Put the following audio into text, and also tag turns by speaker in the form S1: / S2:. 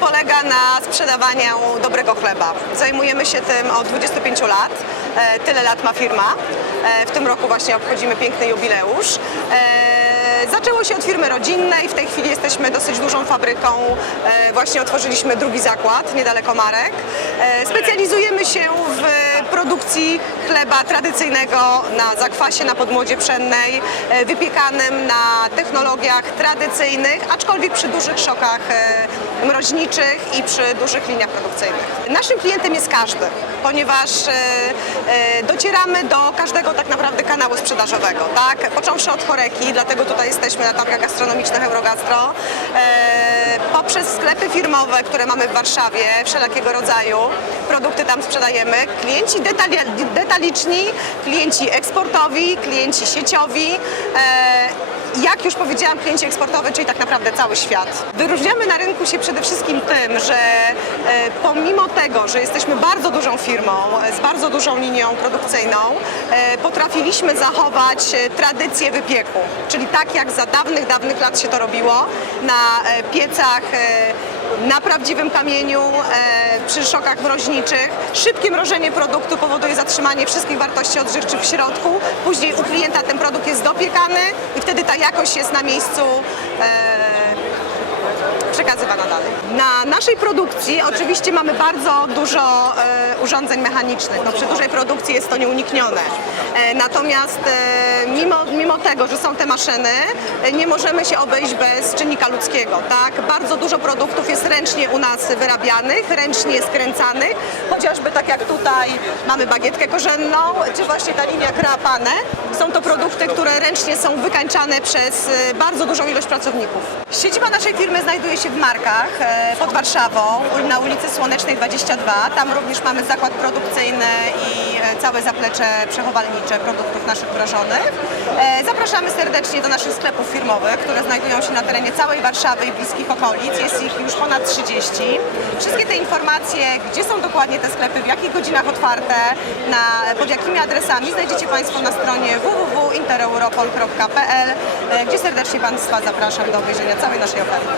S1: polega na sprzedawaniu dobrego chleba. Zajmujemy się tym od 25 lat. E, Tyle lat ma firma. E, W tym roku właśnie obchodzimy piękny jubileusz. E, Zaczęło się od firmy rodzinnej, w tej chwili jesteśmy dosyć dużą fabryką. Właśnie otworzyliśmy drugi zakład niedaleko Marek. Specjalizujemy się w produkcji chleba tradycyjnego na zakwasie, na podmłodzie pszennej, e, wypiekanym na technologiach tradycyjnych, aczkolwiek przy dużych szokach e, mroźniczych i przy dużych liniach produkcyjnych. Naszym klientem jest każdy, ponieważ e, docieramy do każdego tak naprawdę kanału sprzedażowego, tak? Począwszy od choreki, dlatego tutaj jesteśmy na targach gastronomicznych Eurogastro, poprzez sklepy firmowe, które mamy w Warszawie, wszelakiego rodzaju, produkty tam sprzedajemy, klienci detali, detaliczni, klienci eksportowi, klienci sieciowi, e, jak już powiedziałam, klienci eksportowi, czyli tak naprawdę cały świat. Wyróżniamy na rynku się przede wszystkim tym, że e, pomimo tego, że jesteśmy bardzo dużą firmą, e, z bardzo dużą linią produkcyjną, potrafiliśmy zachować tradycję wypieku, czyli tak jak za dawnych, dawnych lat się to robiło, na piecach na prawdziwym kamieniu, e, przy szokach mroźniczych. Szybkie mrożenie produktu powoduje zatrzymanie wszystkich wartości odżywczych w środku. Później u klienta ten produkt jest dopiekany i wtedy ta jakość jest na miejscu e, przekazywana dalej. Na naszej produkcji oczywiście mamy bardzo dużo e, urządzeń mechanicznych. No, przy dużej produkcji jest to nieuniknione. E, natomiast e, mimo, mimo tego, że są te maszyny, e, nie możemy się obejść bez czynnika ludzkiego. Tak? Bardzo dużo produktów jest ręcznie u nas wyrabianych, ręcznie skręcanych, chociażby tak jak tutaj mamy bagietkę korzenną, czy właśnie ta linia krapane. Są to produkty, które ręcznie są wykańczane przez e, bardzo dużą ilość pracowników. Siedziba naszej firmy znajduje się w Markach e, pod Warszawą na ulicy Słonecznej 22. Tam również mamy zakład produkcyjny i całe zaplecze przechowalnicze produktów naszych wrażonych. Zapraszamy serdecznie do naszych sklepów firmowych, które znajdują się na terenie całej Warszawy i bliskich okolic. Jest ich już ponad 30. Wszystkie te informacje, gdzie są dokładnie te sklepy, w jakich godzinach otwarte, na, pod jakimi adresami znajdziecie Państwo na stronie www.intereuropol.pl, e, gdzie serdecznie Państwa zapraszam do obejrzenia całej naszej oferty.